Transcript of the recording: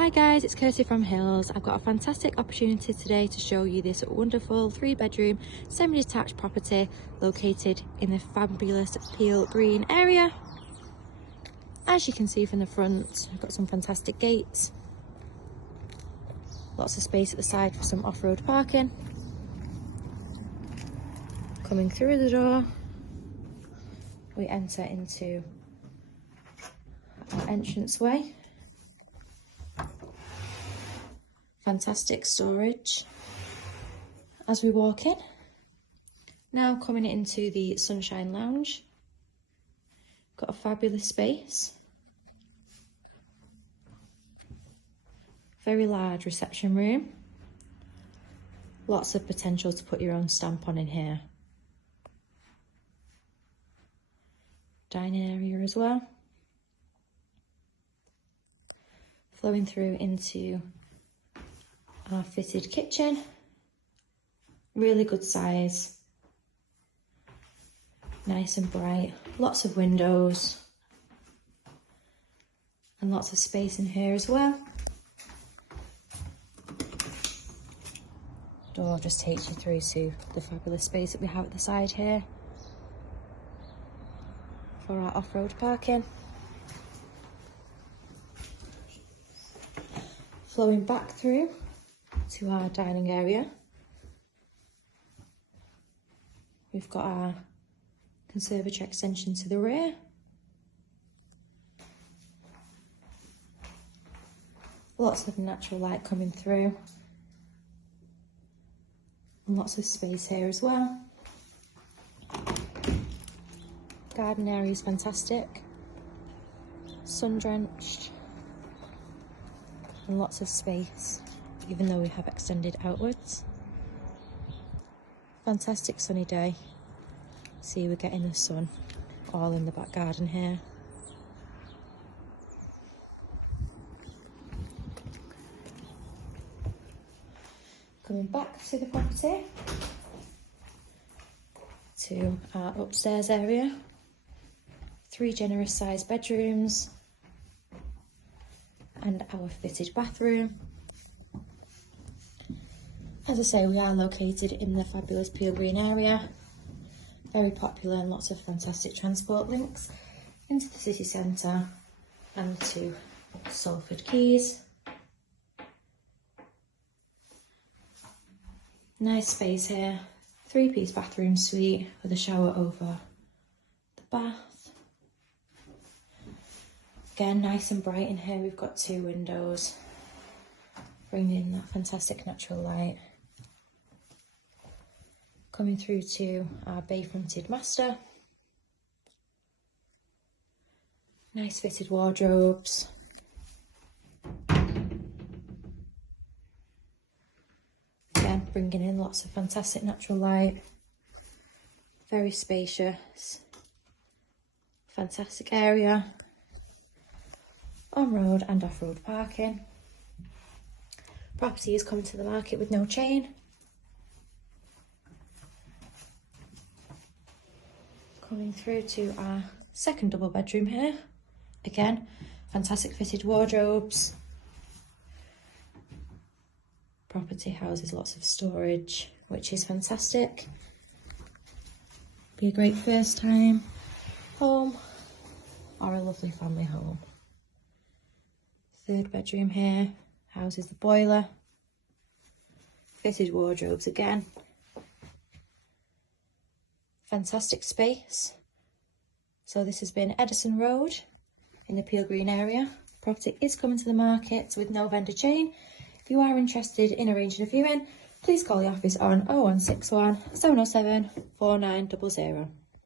Hi guys, it's Kirsty from Hills. I've got a fantastic opportunity today to show you this wonderful 3-bedroom semi-detached property located in the fabulous Peel Green area. As you can see from the front, I've got some fantastic gates, lots of space at the side for some off-road parking. Coming through the door, we enter into our entranceway. Fantastic storage as we walk in. Now coming into the Sunshine Lounge, got a fabulous space, very large reception room, lots of potential to put your own stamp on in here. Dining area as well, flowing through into our fitted kitchen, really good size, nice and bright, lots of windows and lots of space in here as well. Door just takes you through to the fabulous space that we have at the side here for our off-road parking. Flowing back through to our dining area, we've got our conservatory extension to the rear, lots of natural light coming through and lots of space here as well. Garden area is fantastic, sun drenched and lots of space, even though we have extended outwards. Fantastic sunny day. See, we're getting the sun all in the back garden here. Coming back to the property, to our upstairs area. 3 generous sized bedrooms and our fitted bathroom. As I say, we are located in the fabulous Peel Green area, very popular and lots of fantastic transport links into the city centre and to Salford Quays. Nice space here, 3-piece bathroom suite with a shower over the bath. Again, nice and bright in here, we've got 2 windows, bringing in that fantastic natural light. Coming through to our bay-fronted master. Nice fitted wardrobes. Again, bringing in lots of fantastic natural light. Very spacious. Fantastic area. On-road and off-road parking. Property is coming to the market with no chain. Coming through to our second double bedroom here. Again, fantastic fitted wardrobes. Property houses lots of storage, which is fantastic. Be a great first time home or a lovely family home. 3rd bedroom here, houses the boiler. Fitted wardrobes again. Fantastic space. So this has been Edison Road in the Peel Green area. Property is coming to the market with no vendor chain. If you are interested in arranging a viewing, please call the office on 0161 707 4900.